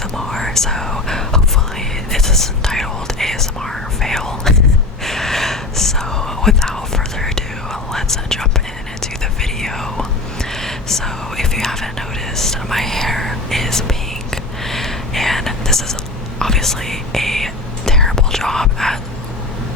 ASMR, so hopefully this is entitled ASMR Fail. So without further ado, let's jump into the video. So if you haven't noticed, my hair is pink, and this is obviously a terrible job at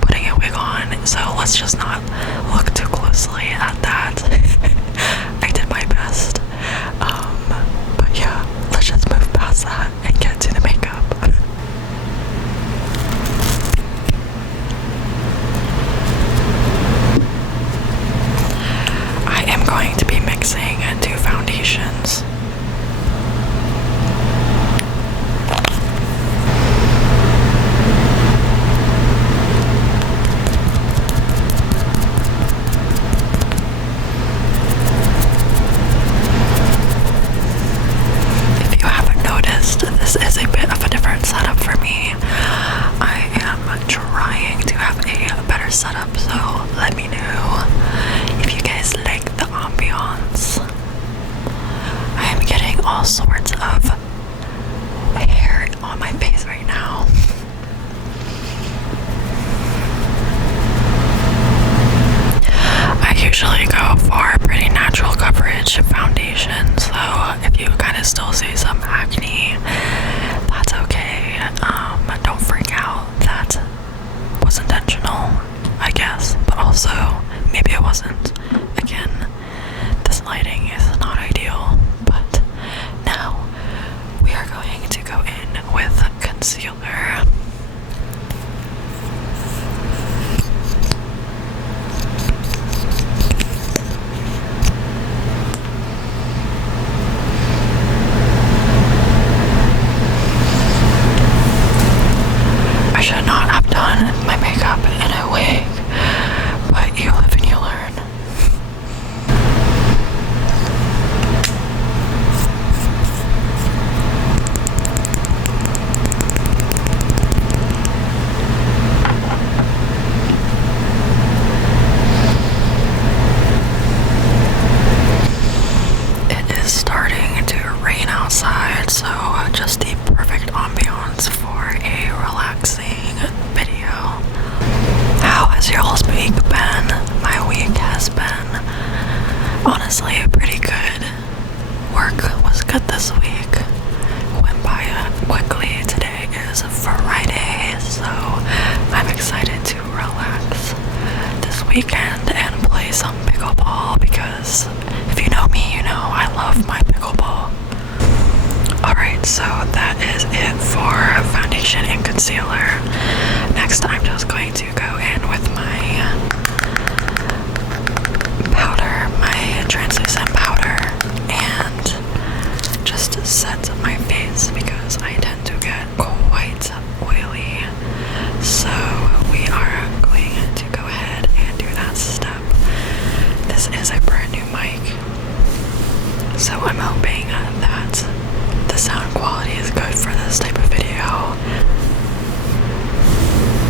putting a wig on, so let's just not look too closely at that. I did my best, but yeah, let's just move past that and get to the makeup. I am going to be mixing two foundations. This is a bit of a different setup for me. I am trying to have a better setup, so let me know if you guys like the ambiance. I am getting all sorts of hair on my face right now. I usually go for pretty natural coverage foundation, so if you kind of still see some acne, that's okay. Don't freak out. That was intentional, I guess, but also maybe it wasn't. Again, this lighting is not ideal, but now we are going to go in with concealer. I should not have done my makeup in a wig, but you live and you learn. It is starting to rain outside, so just the perfect ambiance for a relaxing video. How has y'all's week been? My week has been honestly pretty good. Work was good this week. Went by quickly. Today is Friday, so I'm excited to relax this weekend and play some pickleball, because if you know me, you know I love my pickleball. Alright, so that is it for foundation and concealer. Next, I'm just going to go in with my powder, my translucent powder, and just set my face because I tend to get quite oily. So we are going to go ahead and do that step. This is a brand new mic, so I'm hoping that the sound quality is good for this type of video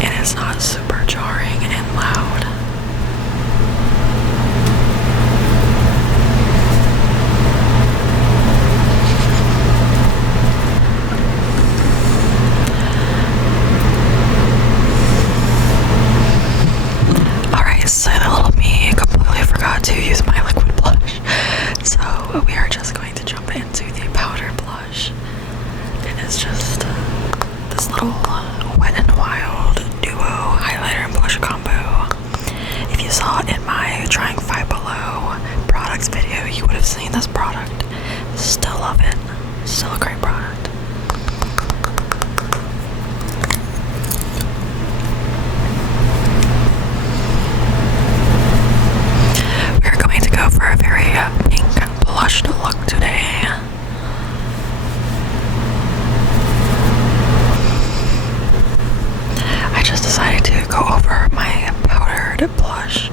and it's not super jarring and loud. Alright, so the little me completely forgot to use my liquid blush, so we are just going to jump into the powder blush. It is just this little Wet n Wild duo highlighter and blush combo. If you saw in my trying Five Below products video, you would have seen this product. Still love it. Still a great product. We're going to go for a very pink blushed look today. I just decided to go over my powdered blush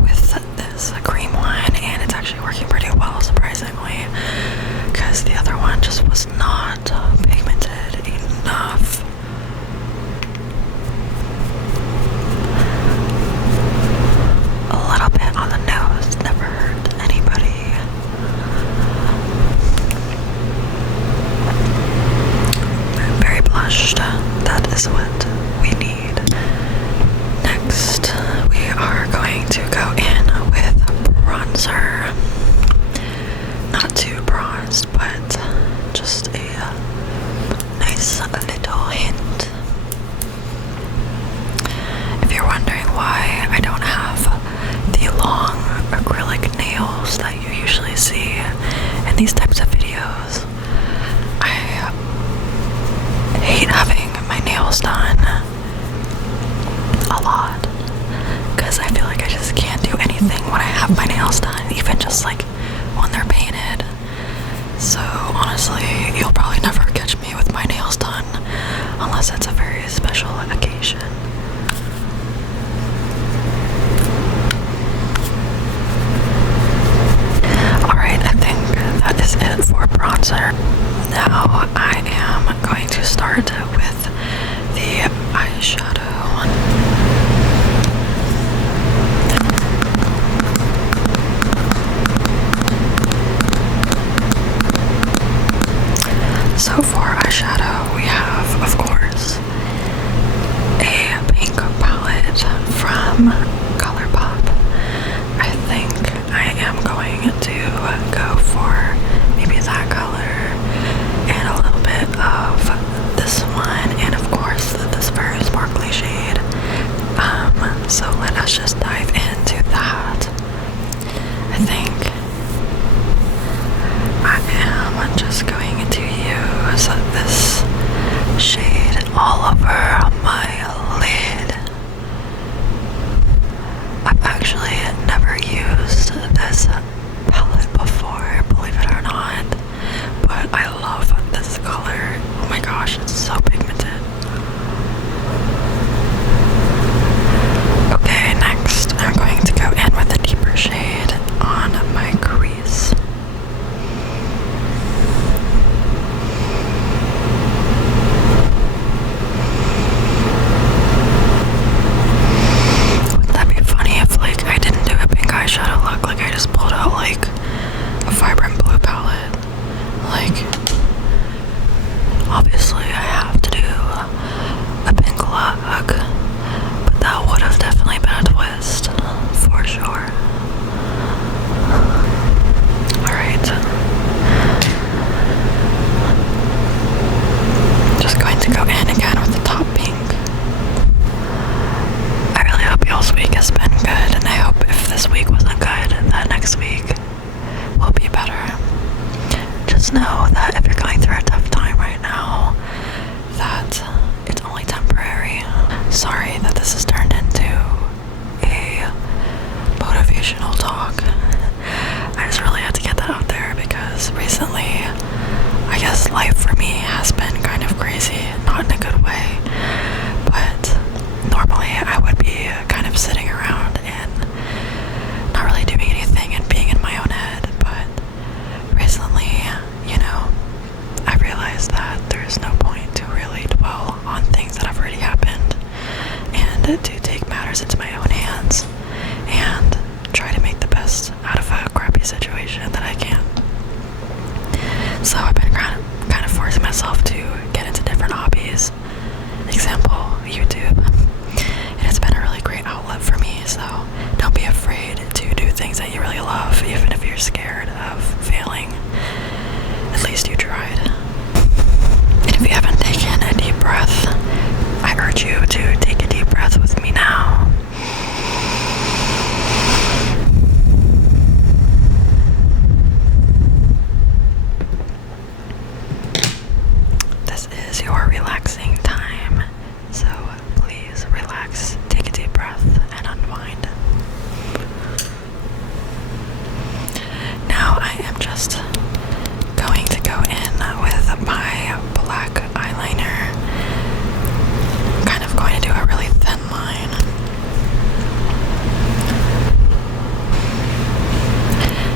with this cream one, and it's actually working pretty well, surprisingly, because the other one just was not pigmented enough. A little bit on the nose never hurt anybody. bronzed, but just a nice little hint. If you're wondering why I don't have the long acrylic nails that you usually see in these types of videos, I hate having my nails done a lot because I feel like I just can't do anything when I have my nails done, even just like when they're painted. So honestly, you'll probably never catch me with my nails done unless it's a very special occasion. Alright, I think that is it for bronzer. Now I am going to start with the eyeshadow. So for eyeshadow, we have, of course, a pink palette from ColourPop. I think I am going to go for maybe that color and a little bit of this one, and of course this very sparkly shade. So let us just dive into that. I think I am just going to use this shade all over my lid. I've actually never used this palette before, believe it or not, but I love this color. Oh my gosh, it's so pigmented. Okay, next I'm going to go in with a deeper shade on my crease. Wouldn't that be funny if like I didn't do a pink eyeshadow look, like I just pulled out like a vibrant blue palette? Like, obviously I have to do a pink look, but that would have definitely been a twist, for sure. Alright. Just going to go in again with the top pink. I really hope y'all's week has been good, and I hope if this week wasn't good, that next week will be better. Just know that if you're going through a tough time right now, that it's only temporary. Sorry that this has turned into a motivational talk. I just really had to get that out there because recently, I guess life for me has been kind of crazy, not in a good way, but normally I would be kind of sitting around and not really doing anything and being in my own head, but recently, you know, I realized that there's no point to really dwell on things that have already happened and to take matters into my own hands and try to make the best out of a crappy situation that I can. So I've been kind of forcing myself to get into different hobbies. Example, YouTube. And it's been a really great outlet for me, so don't be afraid to do things that you really love, even if you're scared of failing. At least you tried. And if you haven't taken a deep breath, I urge you to take a deep breath with me now. This is your relaxing time, so please relax, take a deep breath, and unwind. Now I am just going to go in with my black eyeliner, kind of going to do a really thin line.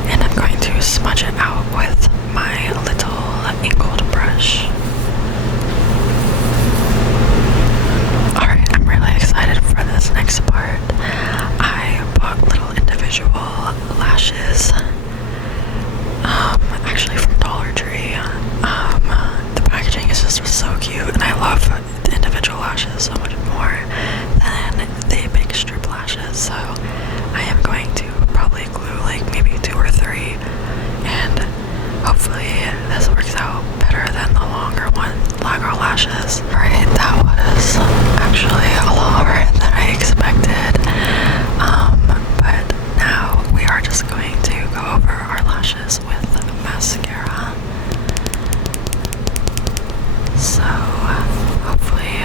And I'm going to smudge it out with my little angled brush. Alright, I'm really excited for this next part. I bought little individual lashes, actually from Dollar Tree. The packaging is just works out better than the longer lashes. Alright, that was actually a lot harder than I expected. But now we are just going to go over our lashes with mascara. So hopefully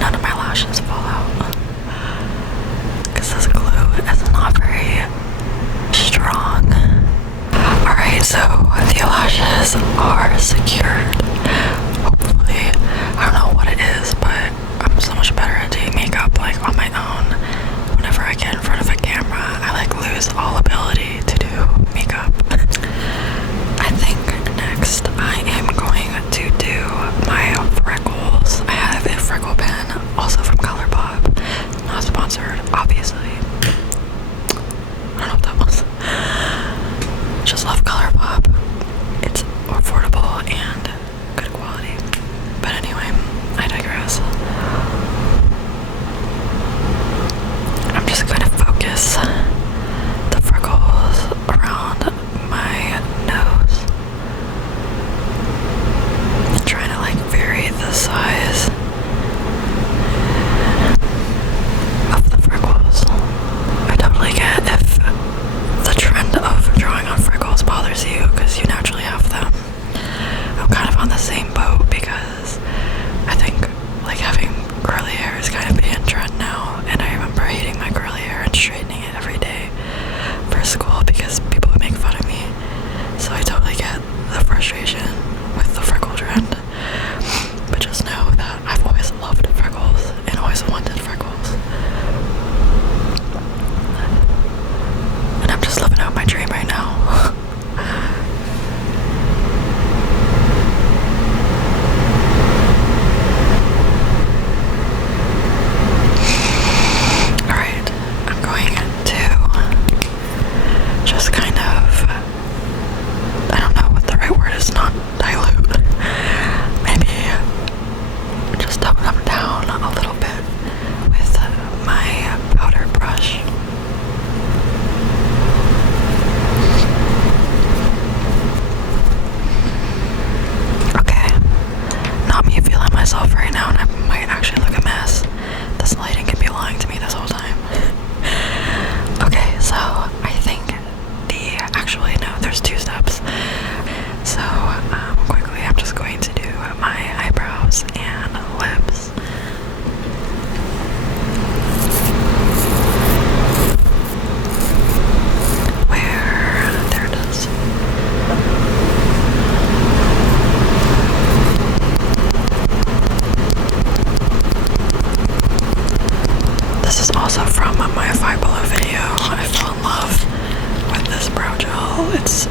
none of my lashes fall out, because this glue is not very strong. Alright, so the lashes are secured. Hopefully. I don't know what it is, but I'm so much better at doing makeup like on my own. Whenever I get in front of a camera, I like lose all ability to do makeup. I think next I am going to do my freckles. I have a freckle pen, also from ColourPop. Not sponsored, obviously. I don't know what that was. Just love ColourPop. It's affordable and good quality. But anyway, I digress. I'm just going to focus the freckles around my nose. I'm trying to like vary the size of the freckles. I totally get if the trend of drawing on freckles bothers you, because you naturally have them. I'm kind of on the same boat, because I think like having curly hair is kind of being in trend now, and I remember hating my curly hair and straightening it every day for school because people would make fun of me. So I totally get the frustration with the freckle trend. But just know that I've always loved freckles and always wanted freckles. And I'm just living out my dream right now. Alright, I'm going to just kind of, I don't know what the right word is, not dilute. Maybe just tone them down a little bit with my powder brush. Okay, not me feeling myself right now, and I might actually look a mess. This lighting can be lying to me this whole time. Okay, so I think actually no, there's two steps. So quickly, I'm just going to do my eyebrows and lips. There it is. This is also from my Five Below video. I fell in love with this brow gel. It's